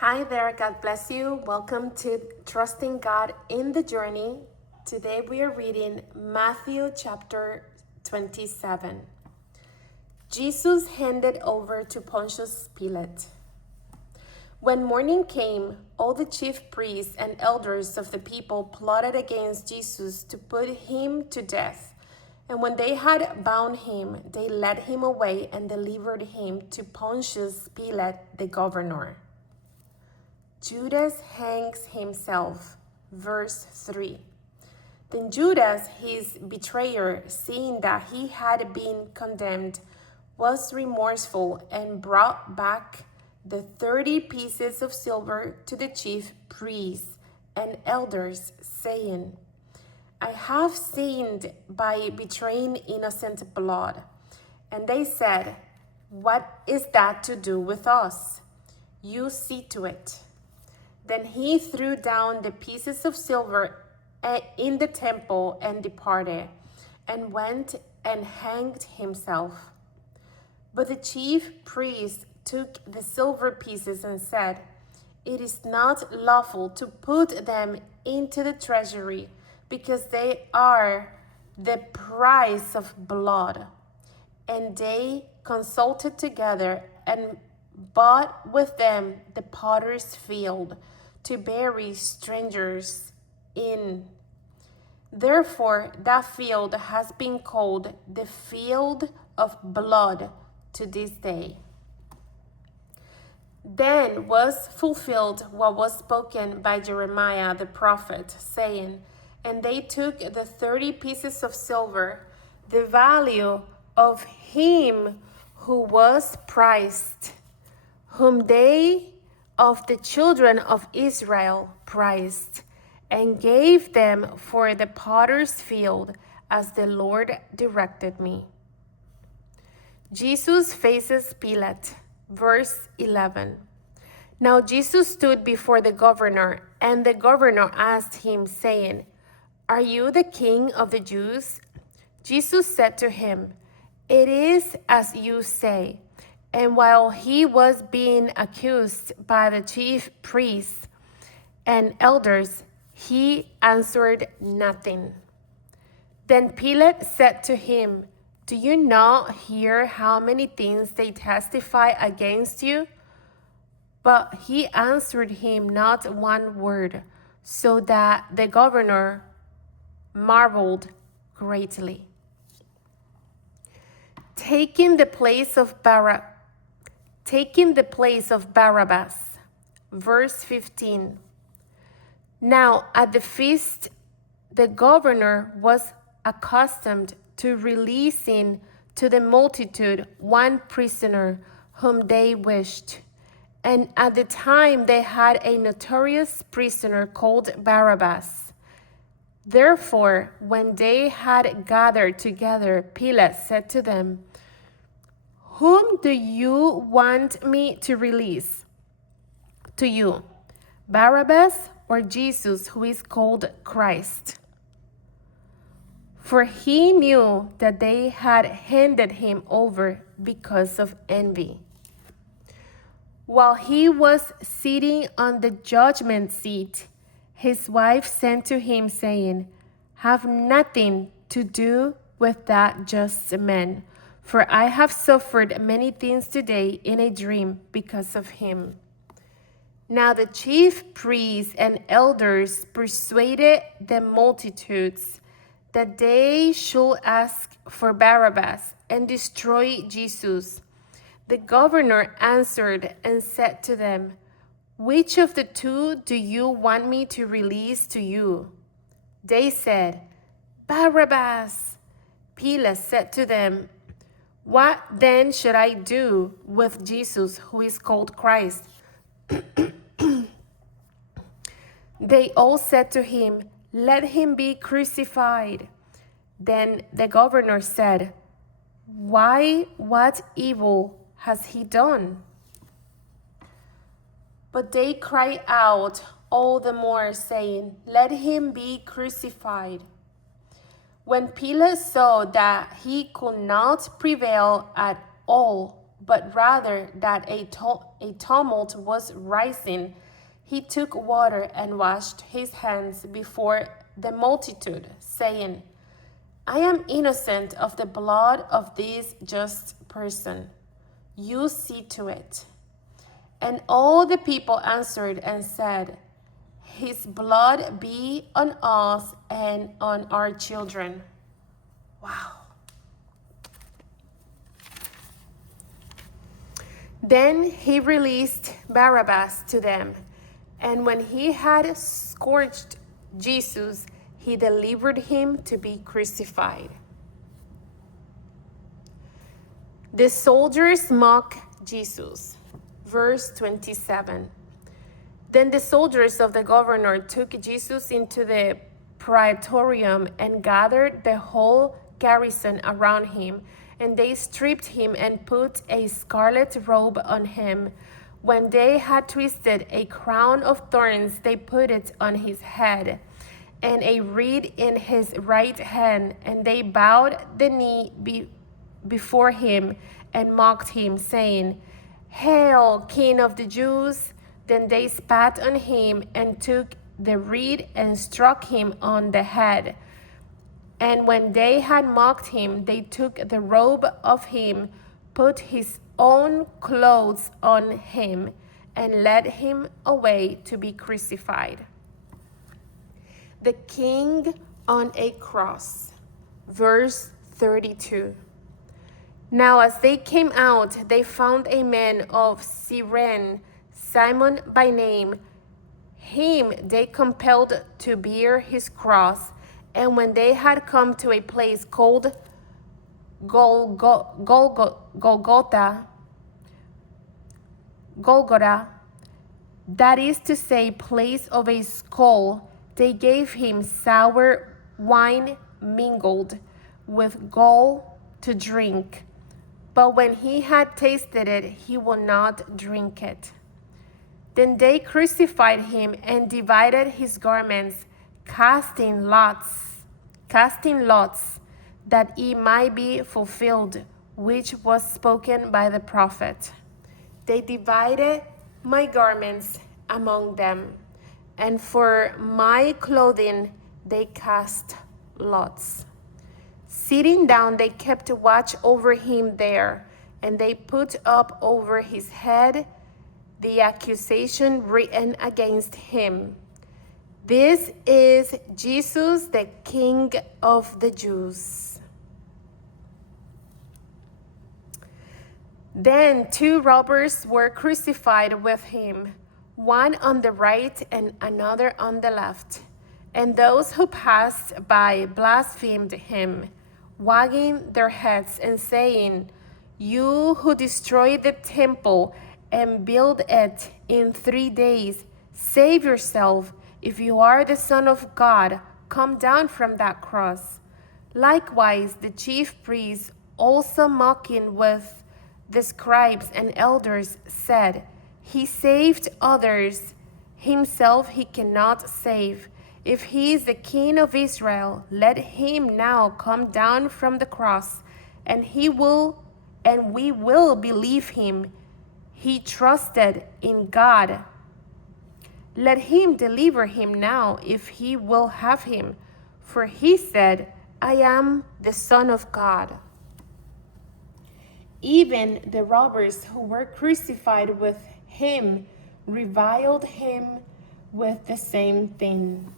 Hi there, God bless you. Welcome to Trusting God in the Journey. Today we are reading Matthew chapter 27. Jesus handed over to Pontius Pilate. When morning came, all the chief priests and elders of the people plotted against Jesus to put him to death. And when they had bound him, they led him away and delivered him to Pontius Pilate, the governor. Judas hangs himself. Verse 3. Then Judas, his betrayer, seeing that he had been condemned, was remorseful and brought back the 30 pieces of silver to the chief priests and elders, saying, I have sinned by betraying innocent blood. And they said, What is that to do with us? You see to it. Then he threw down the pieces of silver in the temple and departed, and went and hanged himself. But the chief priests took the silver pieces and said, It is not lawful to put them into the treasury, because they are the price of blood. And they consulted together and bought with them the potter's field to bury strangers in. Therefore, that field has been called the field of blood to this day. Then was fulfilled what was spoken by Jeremiah the prophet, saying, And they took the 30 pieces of silver, the value of him who was priced, whom they of the children of Israel prized, and gave them for the potter's field, as the Lord directed me. Jesus faces Pilate. Verse 11. Now Jesus stood before the governor, and the governor asked him, saying, Are you the king of the Jews? Jesus said to him, It is as you say. And while he was being accused by the chief priests and elders, he answered nothing. Then Pilate said to him, Do you not hear how many things they testify against you? But he answered him not one word, so that the governor marveled greatly. Taking the place of Barabbas. Verse 15. Now at the feast, the governor was accustomed to releasing to the multitude one prisoner whom they wished. And at the time they had a notorious prisoner called Barabbas. Therefore, when they had gathered together, Pilate said to them, Whom do you want me to release to you, Barabbas or Jesus, who is called Christ? For he knew that they had handed him over because of envy. While he was sitting on the judgment seat, his wife sent to him, saying, Have nothing to do with that just man, for I have suffered many things today in a dream because of him. Now the chief priests and elders persuaded the multitudes that they should ask for Barabbas and destroy Jesus. The governor answered and said to them, Which of the two do you want me to release to you? They said, Barabbas. Pilate said to them, What then should I do with Jesus, who is called Christ? They all said to him, Let him be crucified. Then the governor said, Why, what evil has he done? But they cried out all the more, saying, Let him be crucified. When Pilate saw that he could not prevail at all but rather that a tumult was rising, he took water and washed his hands before the multitude, saying, I am innocent of the blood of this just person. You see to it. And all the people answered and said, His blood be on us and on our children. Wow. Then he released Barabbas to them, and when he had scourged Jesus, he delivered him to be crucified. The soldiers mock Jesus. Verse 27. Then the soldiers of the governor took Jesus into the praetorium and gathered the whole garrison around him, and they stripped him and put a scarlet robe on him. When they had twisted a crown of thorns, they put it on his head, and a reed in his right hand, and they bowed the knee before him and mocked him, saying, Hail, King of the Jews! Then they spat on him and took the reed and struck him on the head. And when they had mocked him, they took the robe of him, put his own clothes on him, and led him away to be crucified. The King on a cross. Verse 32. Now as they came out, they found a man of Cyrene, Simon by name. Him they compelled to bear his cross. And when they had come to a place called Golgotha, that is to say, place of a skull, they gave him sour wine mingled with gall to drink. But when he had tasted it, he would not drink it. Then they crucified him and divided his garments, casting lots, that it might be fulfilled, which was spoken by the prophet. They divided my garments among them, and for my clothing they cast lots. Sitting down, they kept watch over him there, and they put up over his head the accusation written against him. This is Jesus, the King of the Jews. Then 2 robbers were crucified with him, one on the right and another on the left. And those who passed by blasphemed him, wagging their heads and saying, You who destroyed the temple and build it in 3 days, save yourself. If you are the Son of God, come down from that cross. Likewise, the chief priests, also mocking with the scribes and elders, said, He saved others. Himself he cannot save. If he is the King of Israel, let him now come down from the cross, and we will believe him. He trusted in God. Let him deliver him now, if he will have him. For he said, I am the Son of God. Even the robbers who were crucified with him reviled him with the same thing.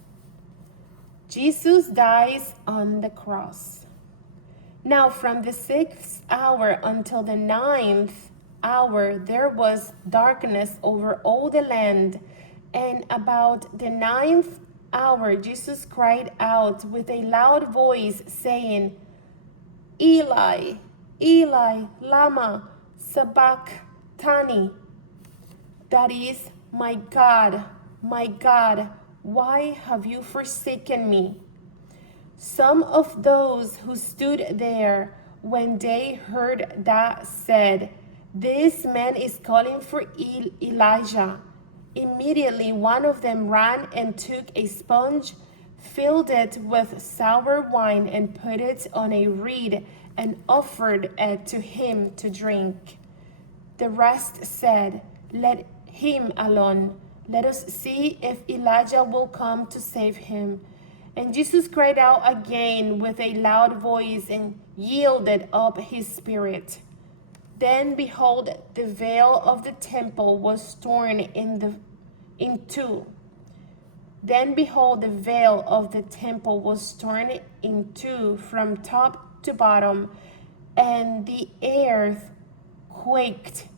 Jesus dies on the cross. Now from the 6th hour until the 9th hour, there was darkness over all the land. And about the 9th hour, Jesus cried out with a loud voice, saying, Eli, Eli, lama sabachthani. That is, my God, why have you forsaken me? Some of those who stood there when they heard that said, This man is calling for Elijah. Immediately one of them ran and took a sponge, filled it with sour wine, and put it on a reed and offered it to him to drink. The rest said, "Let him alone. Let us see if Elijah will come to save him." And Jesus cried out again with a loud voice and yielded up his spirit. Then behold, the veil of the temple was torn in two. Then behold, the veil of the temple was torn in two from top to bottom, and the earth quaked,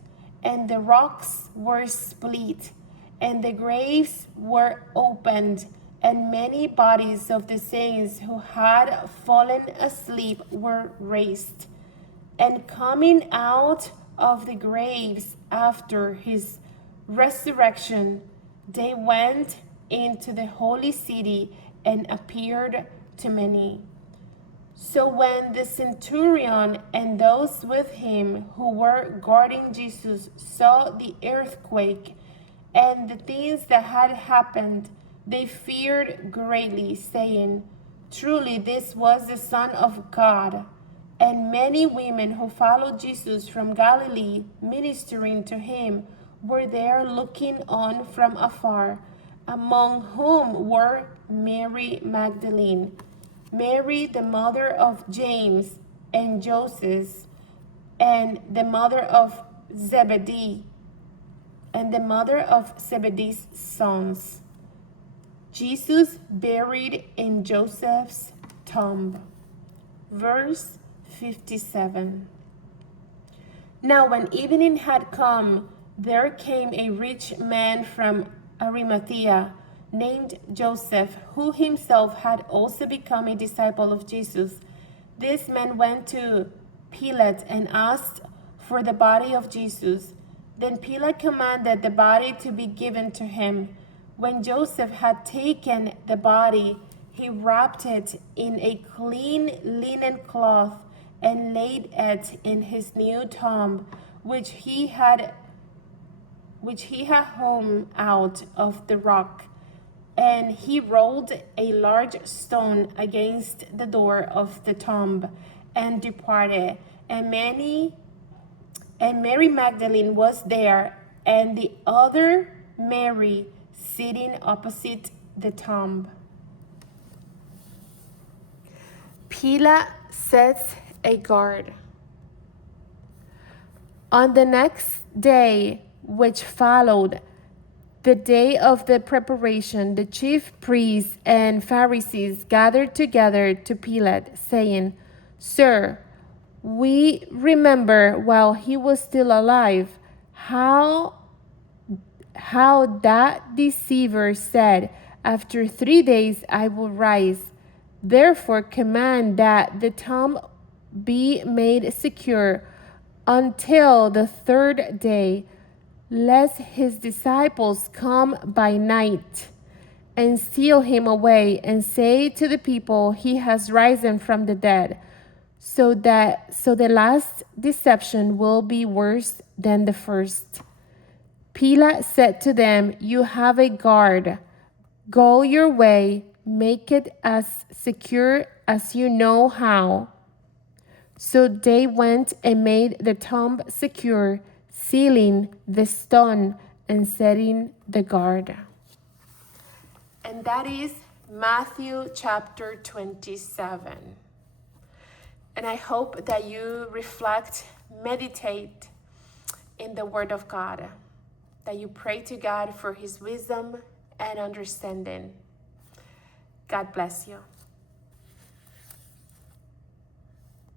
and the rocks were split, and the graves were opened, and many bodies of the saints who had fallen asleep were raised. And coming out of the graves after his resurrection, they went into the holy city and appeared to many. So when the centurion and those with him who were guarding Jesus saw the earthquake and the things that had happened, they feared greatly, saying, "Truly this was the Son of God." And many women who followed Jesus from Galilee, ministering to him, were there looking on from afar, among whom were Mary Magdalene, Mary the mother of James and Joseph, and the mother of Zebedee, and the mother of Zebedee's sons. Jesus buried in Joseph's tomb. Verse 57. Now when evening had come, there came a rich man from Arimathea, named Joseph, who himself had also become a disciple of Jesus. This man went to Pilate and asked for the body of Jesus. Then Pilate commanded the body to be given to him. When Joseph had taken the body, he wrapped it in a clean linen cloth and laid it in his new tomb, which he had hewn out of the rock. And he rolled a large stone against the door of the tomb and departed. And Mary Magdalene was there, and the other Mary sitting opposite the tomb. Pilate sets a guard. On the next day, which followed the day of the preparation, the chief priests and Pharisees gathered together to Pilate, saying, "Sir, we remember while he was still alive how that deceiver said, 'After 3 days I will rise.' Therefore command that the tomb be made secure until the third day, lest his disciples come by night and steal him away and say to the people, 'He has risen from the dead.' So the last deception will be worse than the first." Pilate said to them, "You have a guard. Go your way, make it as secure as you know how." So they went and made the tomb secure, sealing the stone and setting the guard. And that is Matthew chapter 27. And I hope that you reflect, meditate in the Word of God, that you pray to God for His wisdom and understanding. God bless you.